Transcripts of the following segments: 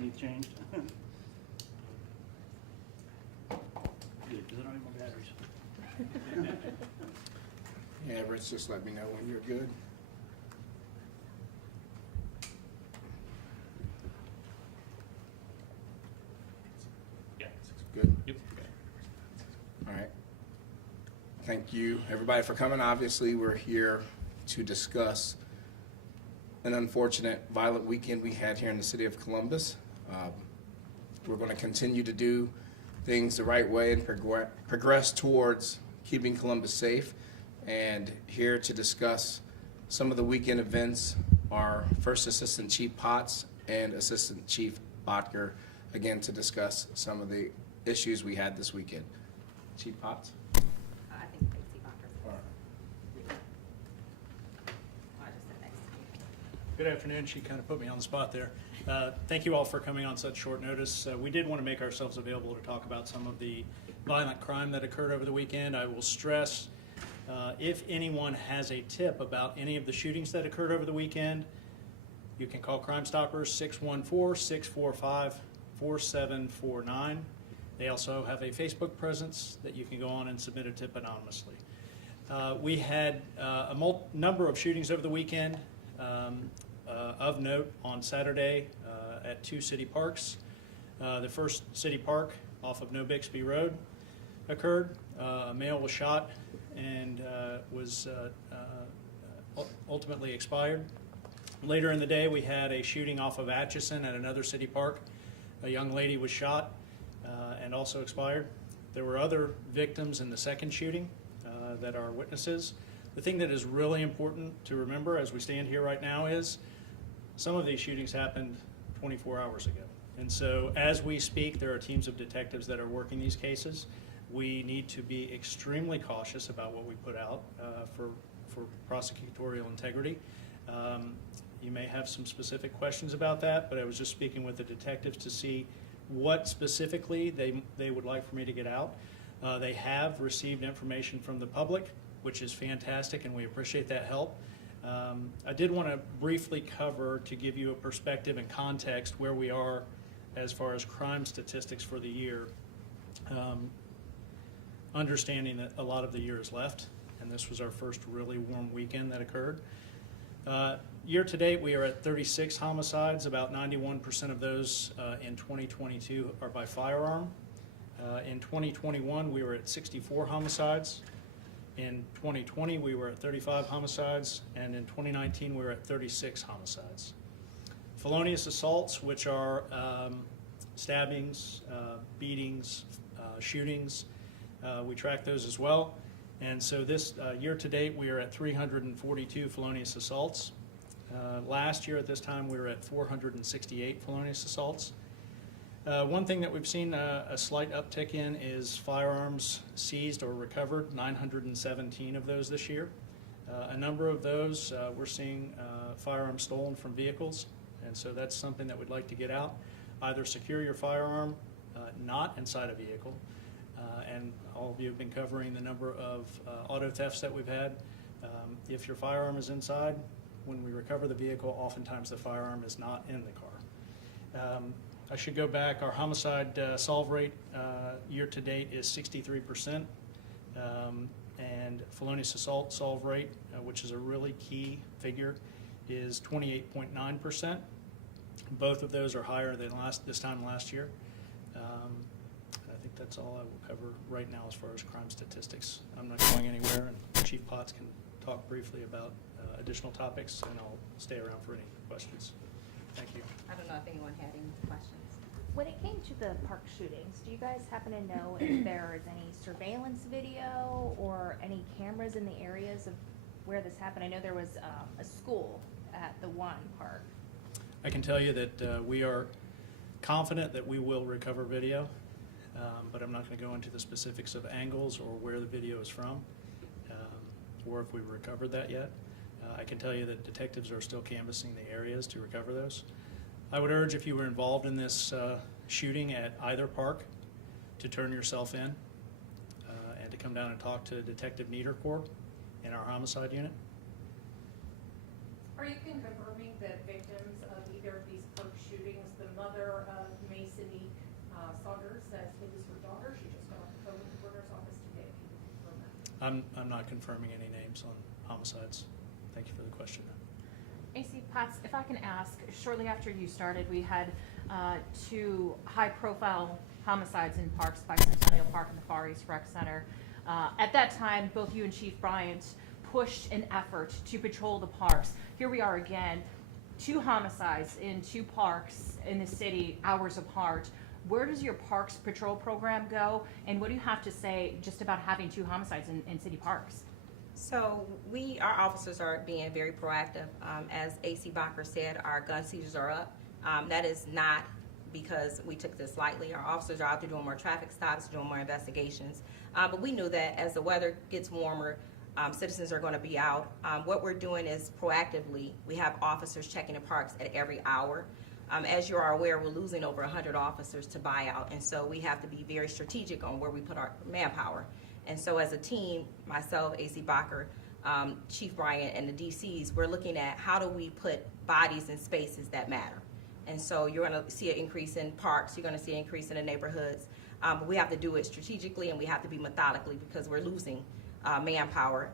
needs changed. Good, because I don't need more batteries. Yeah, Rich, just let me know when you're good. Yeah. Good? Yep. All right. Thank you, everybody, for coming. Obviously, we're here to discuss an unfortunate violent weekend we had here in the city of Columbus. We're going to continue to do things the right way and progress towards keeping Columbus safe. And here to discuss some of the weekend events are First Assistant Chief Potts and Assistant Chief Botker, again to discuss some of the issues we had this weekend. Chief Potts? I think Stacy Bacher's. All right. I just said next to you. Good afternoon. She kind of put me on the spot there. Thank you all for coming on such short notice. We did want to make ourselves available to talk about some of the violent crime that occurred over the weekend. I will stress, if anyone has a tip about any of the shootings that occurred over the weekend, you can call Crime Stoppers 614-645-4749. They also have a Facebook presence that you can go on and submit a tip anonymously. We had a number of shootings over the weekend. Of note, on Saturday at two city parks. The first city park off of No Bixby Road occurred. A male was shot and was ultimately expired. Later in the day, we had a shooting off of Atchison at another city park. A young lady was shot and also expired. There were other victims in the second shooting that are witnesses. The thing that is really important to remember as we stand here right now is some of these shootings happened 24 hours ago. And so as we speak, there are teams of detectives that are working these cases. We need to be extremely cautious about what we put out for prosecutorial integrity. You may have some specific questions about that, but I was just speaking with the detectives to see what specifically they would like for me to get out. They have received information from the public, which is fantastic, and we appreciate that help. I did want to briefly cover, to give you a perspective and context, where we are as far as crime statistics for the year, understanding that a lot of the year is left, and this was our first really warm weekend that occurred. Year to date, we are at 36 homicides. About 91% of those in 2022 are by firearm. In 2021, we were at 64 homicides. In 2020, we were at 35 homicides, and in 2019, we were at 36 homicides. Felonious assaults, which are stabbings, beatings, shootings, we track those as well. And so this year to date, we are at 342 felonious assaults. Last year at this time, we were at 468 felonious assaults. One thing that we've seen a slight uptick in is firearms seized or recovered, 917 of those this year. A number of those, we're seeing firearms stolen from vehicles, and so that's something that we'd like to get out. Either secure your firearm not inside a vehicle, and all of you have been covering the number of auto thefts that we've had. If your firearm is inside, when we recover the vehicle, oftentimes the firearm is not in the car. I should go back. Our homicide solve rate year to date is 63%, and felonious assault solve rate, which is a really key figure, is 28.9%. Both of those are higher than this time last year. I think that's all I will cover right now as far as crime statistics. I'm not going anywhere, and Chief Potts can talk briefly about additional topics, and I'll stay around for any questions. Thank you. I don't know if anyone had any questions. When it came to the park shootings, do you guys happen to know if there is any surveillance video or any cameras in the areas of where this happened? I know there was a school at the one park. I can tell you that we are confident that we will recover video, but I'm not going to go into the specifics of angles or where the video is from, or if we've recovered that yet. I can tell you that detectives are still canvassing the areas to recover those. I would urge, if you were involved in this shooting at either park, to turn yourself in and to come down and talk to Detective Niederkorb in our homicide unit. Are you confirming that victims of either of these park shootings, the mother of Mason Saunders says it was her daughter. She just got off the phone with the coroner's office today. If you can confirm that. I'm not confirming any names on homicides. Thank you for the question. AC Potts, if I can ask, shortly after you started, we had 2 high-profile homicides in parks, Bicentennial Park and the Far East Rec Center. At that time, both you and Chief Bryant pushed an effort to patrol the parks. Here we are again, 2 homicides in 2 parks in the city, hours apart. Where does your parks patrol program go, and what do you have to say just about having 2 homicides in city parks? So our officers are being very proactive. As AC Bacher said, our gun seizures are up. That is not because we took this lightly. Our officers are out there doing more traffic stops, doing more investigations. But we knew that as the weather gets warmer, citizens are going to be out. What we're doing is proactively, we have officers checking the parks at every hour. As you are aware, we're losing over 100 officers to buyout, and so we have to be very strategic on where we put our manpower. And so as a team, myself, AC Bacher, Chief Bryant, and the DCs, we're looking at how do we put bodies in spaces that matter. And so you're going to see an increase in parks, you're going to see an increase in the neighborhoods. But we have to do it strategically, and we have to be methodically because we're losing manpower.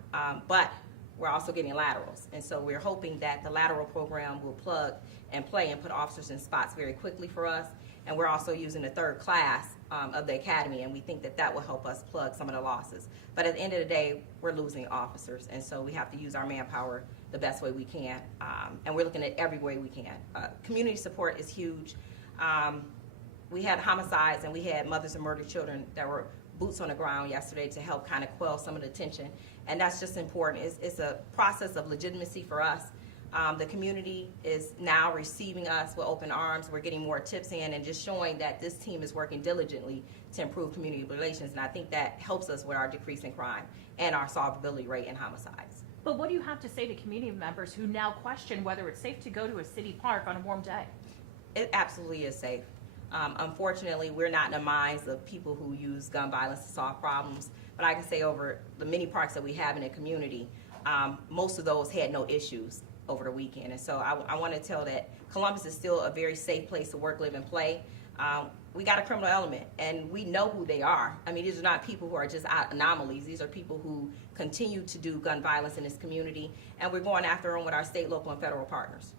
But we're also getting laterals. And so we're hoping that the lateral program will plug and play and put officers in spots very quickly for us. And we're also using the 3rd class of the academy, and we think that that will help us plug some of the losses. But at the end of the day, we're losing officers, and so we have to use our manpower the best way we can. And we're looking at every way we can. Community support is huge. We had homicides, and we had mothers of murdered children that were boots on the ground yesterday to help kind of quell some of the tension. And that's just important. It's a process of legitimacy for us. The community is now receiving us with open arms. We're getting more tips in and just showing that this team is working diligently to improve community relations. And I think that helps us with our decrease in crime and our solvability rate in homicides. But what do you have to say to community members who now question whether it's safe to go to a city park on a warm day? It absolutely is safe. Unfortunately, we're not in the minds of people who use gun violence to solve problems. But I can say over the many parks that we have in the community, most of those had no issues over the weekend. And so I want to tell that Columbus is still a very safe place to work, live, and play. We got a criminal element, and we know who they are. I mean, these are not people who are just anomalies. These are people who continue to do gun violence in this community, and we're going after them with our state, local, and federal partners.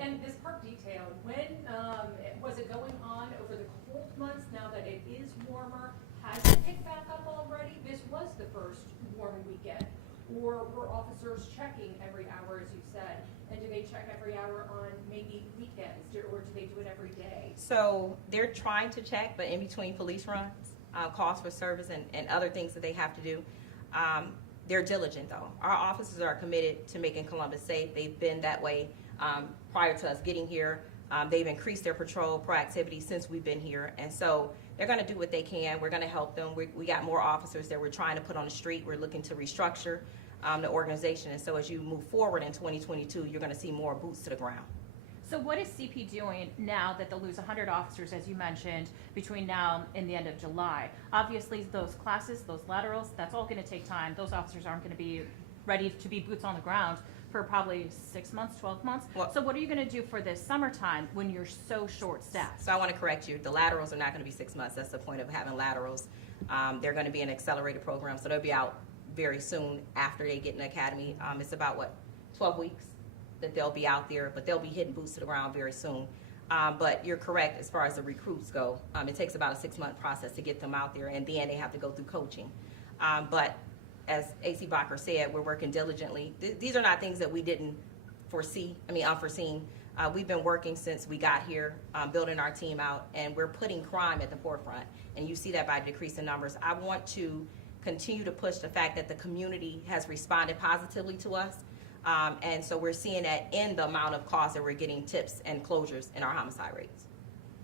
And this park detail, when was it going on over the cold months? Now that it is warmer, has it picked back up already? This was the first warm weekend. Or were officers checking every hour, as you said? And do they check every hour on maybe weekends, or do they do it every day? So they're trying to check, but in between police runs, calls for service, and other things that they have to do, they're diligent, though. Our officers are committed to making Columbus safe. They've been that way prior to us getting here. They've increased their patrol proactivity since we've been here, and so they're going to do what they can. We're going to help them. We got more officers that we're trying to put on the street. We're looking to restructure the organization, and so as you move forward in 2022, you're going to see more boots to the ground. So what is CP doing now that they'll lose 100 officers, as you mentioned, between now and the end of July? Obviously, those classes, those laterals, that's all going to take time. Those officers aren't going to be ready to be boots on the ground for probably 6 months, 12 months. Well, so what are you going to do for this summertime when you're so short-staffed? So I want to correct you. The laterals are not going to be 6 months. That's the point of having laterals. They're going to be an accelerated program, so they'll be out very soon after they get in the academy. It's about, 12 weeks that they'll be out there, but they'll be hitting boots to the ground very soon. But you're correct as far as the recruits go. It takes about a 6-month process to get them out there, and then they have to go through coaching. But as AC Bacher said, we're working diligently. These are not things that we didn't unforeseen. We've been working since we got here, building our team out, and we're putting crime at the forefront. And you see that by decreasing numbers. I want to continue to push the fact that the community has responded positively to us. And so we're seeing that in the amount of calls that we're getting, tips and closures in our homicide rates.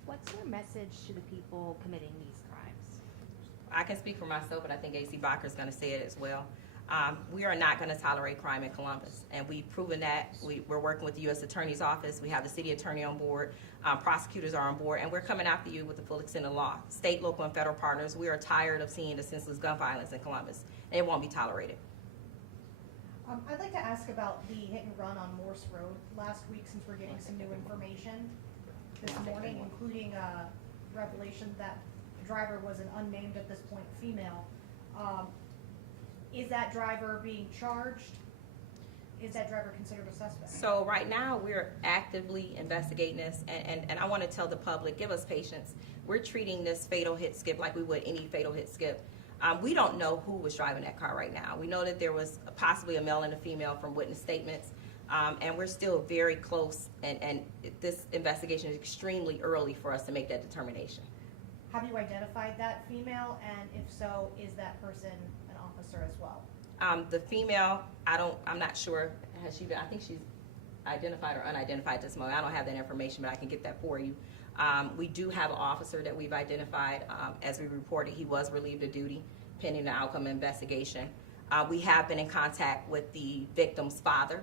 What's your message to the people committing these crimes? I can speak for myself, but I think AC Bacher is going to say it as well. We are not going to tolerate crime in Columbus, and we've proven that. We're working with the U.S. Attorney's Office. We have the city attorney on board. Prosecutors are on board, and we're coming after you with the full extent of law. State, local, and federal partners, we are tired of seeing the senseless gun violence in Columbus, and it won't be tolerated. I'd like to ask about the hit and run on Morse Road last week, since we're getting some new information this morning, including revelation that the driver was an unnamed, at this point, female. Is that driver being charged? Is that driver considered a suspect? So right now, we're actively investigating this, and I want to tell the public, give us patience. We're treating this fatal hit skip like we would any fatal hit skip. We don't know who was driving that car right now. We know that there was possibly a male and a female from witness statements, and we're still very close, and this investigation is extremely early for us to make that determination. Have you identified that female, and if so, is that person an officer as well? The female, I'm not sure, has she been, I think she's identified or unidentified at this moment. I don't have that information, but I can get that for you. We do have an officer that we've identified. As we reported, he was relieved of duty pending the outcome of investigation. We have been in contact with the victim's father.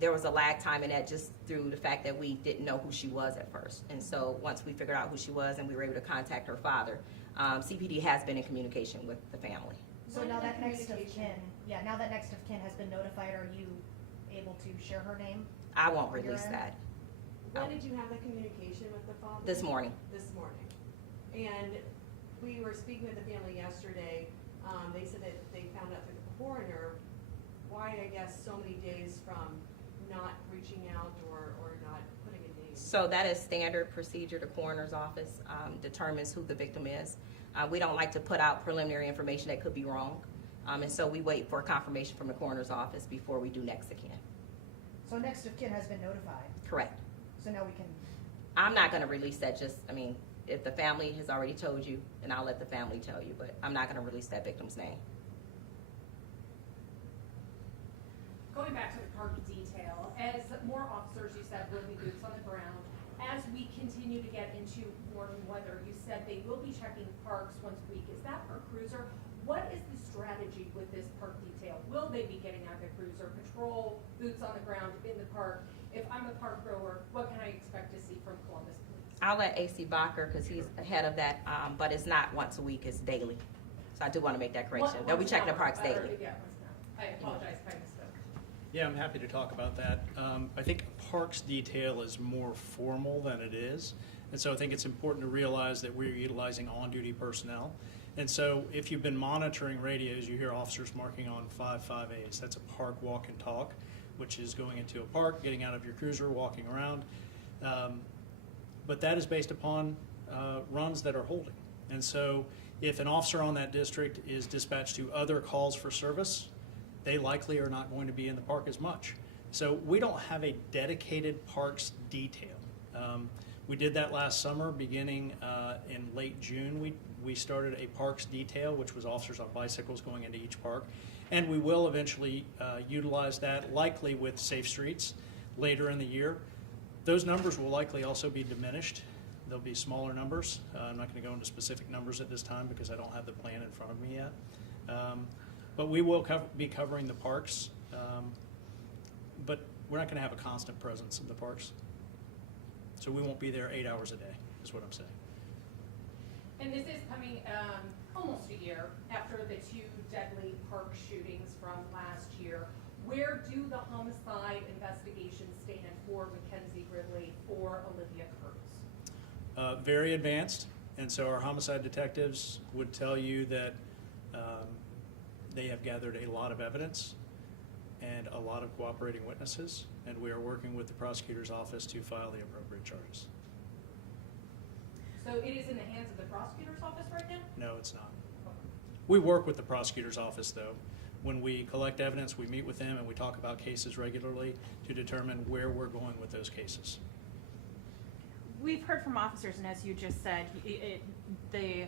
There was a lag time in that, just through the fact that we didn't know who she was at first. And so once we figured out who she was and we were able to contact her father, CPD has been in communication with the family. So When now did that the next of communication- kin, now that next of kin has been notified, are you able to share her name? I won't On your release end? that When did you have the communication with the father? this morning. This morning. And we were speaking with the family yesterday. They said that they found out through the coroner why, I guess, so many days from not reaching out or not putting a name. So that is standard procedure. The coroner's office determines who the victim is. We don't like to put out preliminary information that could be wrong. And so we wait for confirmation from the coroner's office before we do next of kin. So next of kin has been notified, Correct. so now we can, I'm not going to release that. If the family has already told you, then I'll let the family tell you, but I'm not going to release that victim's name. Going back to the park detail, as more officers, you said, will be boots on the ground. As we continue to get into warm weather, you said they will be checking parks once a week. Is that per cruiser? What is the strategy with this park detail? Will they be getting out the cruiser, patrol, boots on the ground in the park? If I'm a park grower, what can I expect to see from Columbus Police? I'll let AC Bacher, because he's ahead of that, but it's not once a week, it's daily. So I do want to make that correction. They'll be Once checking the an parks hour. daily. Yeah, once an hour. I apologize if I misspoke. Yeah, I'm happy to talk about that. I think parks detail is more formal than it is. And so I think it's important to realize that we're utilizing on-duty personnel. And so if you've been monitoring radios, you hear officers marking on 558s. That's a park walk and talk, which is going into a park, getting out of your cruiser, walking around. But that is based upon runs that are holding. And so if an officer on that district is dispatched to other calls for service, they likely are not going to be in the park as much. So we don't have a dedicated parks detail. We did that last summer, beginning in late June. We started a parks detail, which was officers on bicycles going into each park. And we will eventually utilize that, likely with Safe Streets later in the year. Those numbers will likely also be diminished. They'll be smaller numbers. I'm not going to go into specific numbers at this time because I don't have the plan in front of me yet. But we will be covering the parks, but we're not going to have a constant presence in the parks. So we won't be there 8 hours a day, is what I'm saying. And this is coming almost a year after the two deadly park shootings from last year. Where do the homicide investigations stand for Mackenzie Gridley, for Olivia Kurtz? Very advanced, and so our homicide detectives would tell you that they have gathered a lot of evidence and a lot of cooperating witnesses, and we are working with the prosecutor's office to file the appropriate charges. So it is in the hands of the prosecutor's office right now? No, it's not. We work with the prosecutor's office, though. When we collect evidence, we meet with them and we talk about cases regularly to determine where we're going with those cases. We've heard from officers, and as you just said, the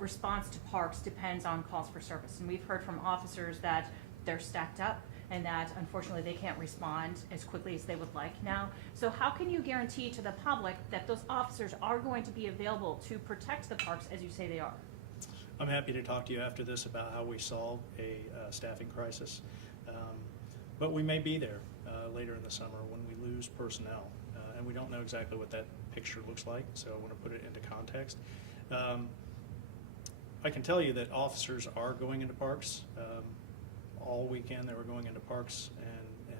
response to parks depends on calls for service. And we've heard from officers that they're stacked up and that unfortunately they can't respond as quickly as they would like now. So how can you guarantee to the public that those officers are going to be available to protect the parks as you say they are? I'm happy to talk to you after this about how we solve a staffing crisis. But we may be there later in the summer when we lose personnel. And we don't know exactly what that picture looks like, so I want to put it into context. I can tell you that officers are going into parks. all weekend. They were going into parks and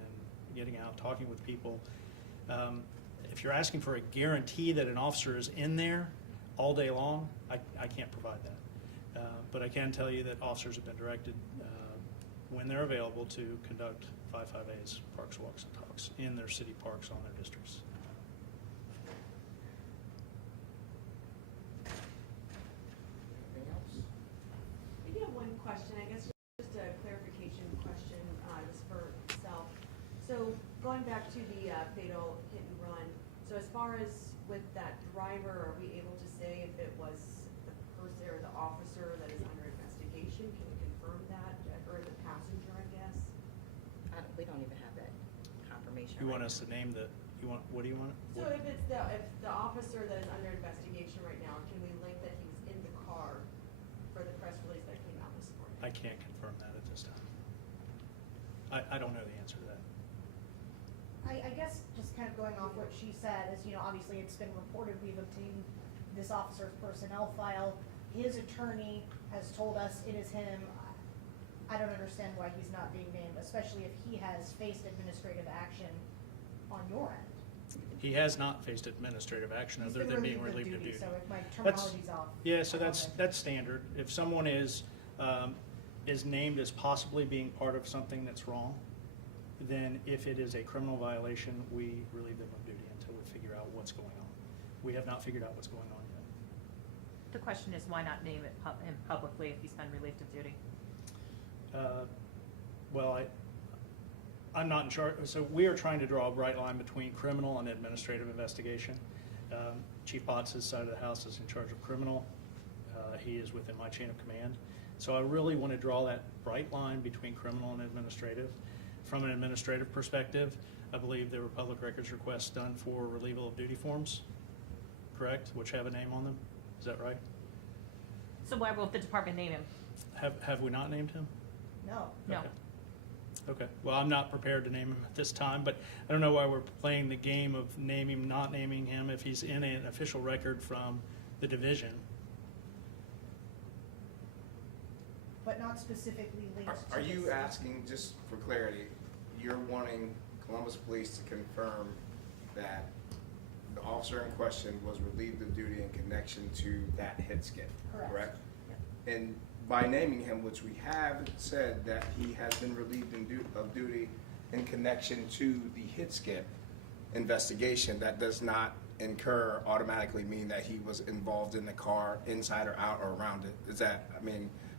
getting out, talking with people. If you're asking for a guarantee that an officer is in there all day long, I can't provide that. But I can tell you that officers have been directed, when they're available, to conduct 5.5As, parks, walks, and talks in their city parks on their districts. Anything else? I do have one question, I guess just a clarification question, just for self. So going back to the fatal hit and run, so as far as with that driver, are we able to say if it was the person or the officer that is under investigation? Can we confirm that, or the passenger, I guess? We don't even have that confirmation. You right want now. us to name what do you want? So if it's if the officer that is under investigation right now, can we link that he was in the car for the press release that came out this morning? I can't confirm that at this time. I don't know the answer to that. I guess just kind of going off what she said is, obviously it's been reported we've obtained this officer's personnel file. His attorney has told us it is him. I don't understand why he's not being named, especially if he has faced administrative action on your end. He has not faced administrative action He's other been than being relieved of duty. So if my That's- terminology's off. Yeah, so I that's apologize. standard. If someone is named as possibly being part of something that's wrong, then if it is a criminal violation, we relieve them of duty until we figure out what's going on. We have not figured out what's going on yet. The question is, why not name it publicly if he's been relieved of duty? Well, I'm not in charge. So we are trying to draw a bright line between criminal and administrative investigation. Chief Potts' side of the house is in charge of criminal. He is within my chain of command. So I really want to draw that bright line between criminal and administrative. From an administrative perspective, I believe there were public records requests done for relieval of duty forms, correct, which have a name on them. Is that right? So why won't the department name him? Have we not named him? No. No. Okay. Okay, well, I'm not prepared to name him at this time, but I don't know why we're playing the game of naming, not naming him if he's in an official record from the division. But not specifically linked to Are you this. asking, just for clarity, you're wanting Columbus Police to confirm that the officer in question was relieved of duty in connection to that hit skip, Correct. correct? And by naming him, which we have said that he has been relieved of duty in connection to the hit skip investigation, that does not automatically mean that he was involved in the car, inside or out or around it. Is that,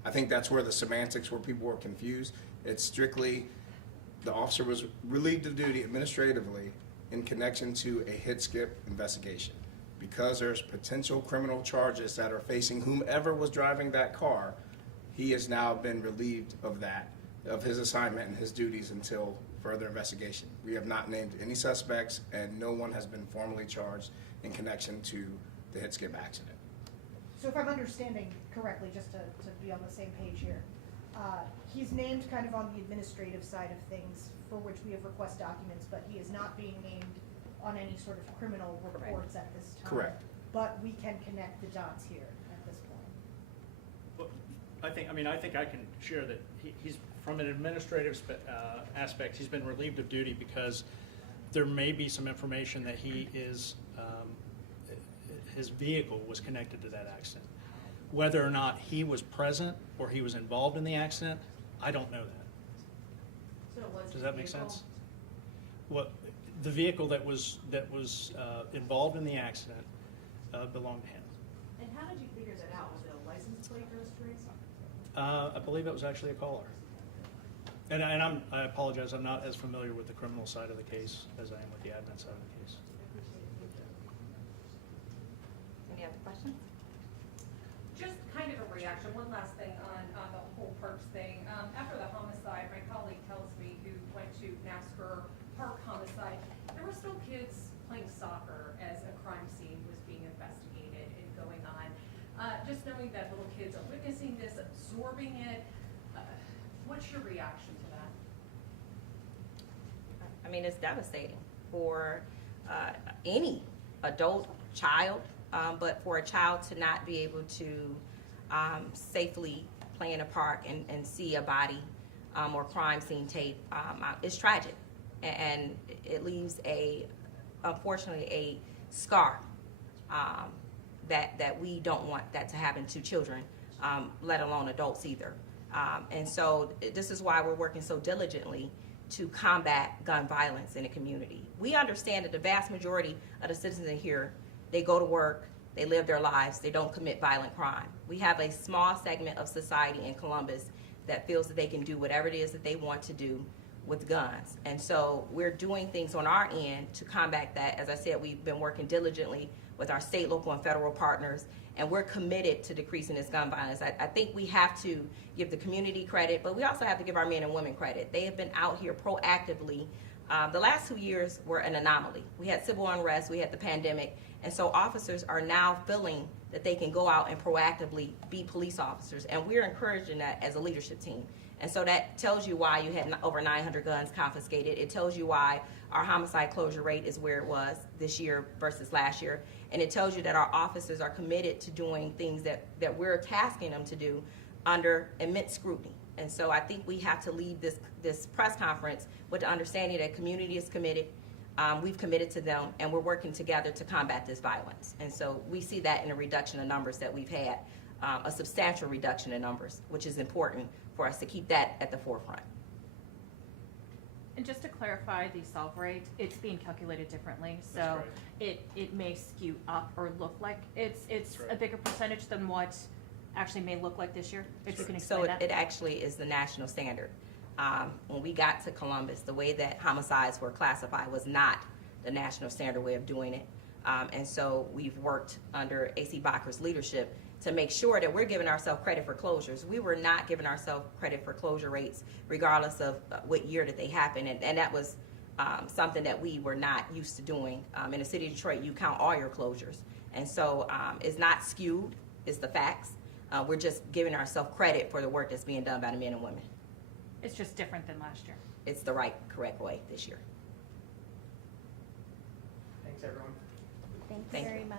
I think that's where the semantics, where people were confused. It's strictly, the officer was relieved of duty administratively in connection to a hit skip investigation. Because there's potential criminal charges that are facing whomever was driving that car, he has now been relieved of that, of his assignment and his duties until further investigation. We have not named any suspects, and no one has been formally charged in connection to the hit skip accident. So if I'm understanding correctly, just to be on the same page here, he's named kind of on the administrative side of things for which we have request documents, but he is not being named on any sort of criminal reports at this time. Correct. But we can connect the dots here at this point. Well, I think I can share that he's, from an administrative aspect, he's been relieved of duty because there may be some information that he is, his vehicle was connected to that accident. Whether or not he was present or he was involved in the accident, I don't know that. So it was Does his that make vehicle? sense? What, the vehicle that was involved in the accident belonged to him. And how did you figure that out? Was it a license plate registration? I believe it was actually a caller. And I apologize, I'm not as familiar with the criminal side of the case as I am with the admin side of the case. Any other questions? Just kind of a reaction, one last thing on the whole parks thing. After the homicide, my colleague tells me, who went to NASCAR Park homicide, there were still kids playing soccer as a crime scene was being investigated and going on. Just knowing that little kids are witnessing this, absorbing it, what's your reaction to that? It's devastating for any adult, child, but for a child to not be able to safely play in a park and see a body or crime scene tape, is tragic. And it leaves unfortunately, a scar that we don't want that to happen to children, let alone adults either. And so this is why we're working so diligently to combat gun violence in the community. We understand that the vast majority of the citizens in here, they go to work, they live their lives, they don't commit violent crime. We have a small segment of society in Columbus that feels that they can do whatever it is that they want to do with guns. And so we're doing things on our end to combat that. As I said, we've been working diligently with our state, local, and federal partners, and we're committed to decreasing this gun violence. I think we have to give the community credit, but we also have to give our men and women credit. They have been out here proactively. The last 2 years were an anomaly. We had civil unrest, we had the pandemic, and so officers are now feeling that they can go out and proactively be police officers, and we're encouraging that as a leadership team. And so that tells you why you had over 900 guns confiscated. It tells you why our homicide closure rate is where it was this year versus last year. And it tells you that our officers are committed to doing things that we're tasking them to do under immense scrutiny. And so I think we have to leave this press conference with the understanding that community is committed. We've committed to them, and we're working together to combat this violence. And so we see that in a reduction of numbers that we've had, a substantial reduction in numbers, which is important for us to keep that at the forefront. And just to clarify, the solve rate, it's being calculated differently, so That's it may skew up or look like it's That's right. a bigger percentage than what actually may look like this year, if you can So explain that. it actually is the national standard. When we got to Columbus, the way that homicides were classified was not the national standard way of doing it. And so we've worked under AC Bacher's leadership to make sure that we're giving ourselves credit for closures. We were not giving ourselves credit for closure rates regardless of what year that they happened. And that was something that we were not used to doing. In the city of Detroit, you count all your closures. And so it's not skewed, it's the facts. We're just giving ourselves credit for the work that's being done by the men and women. It's just different than last year. It's the right, correct way this year. Thanks, everyone. Thank you Thank very you. much.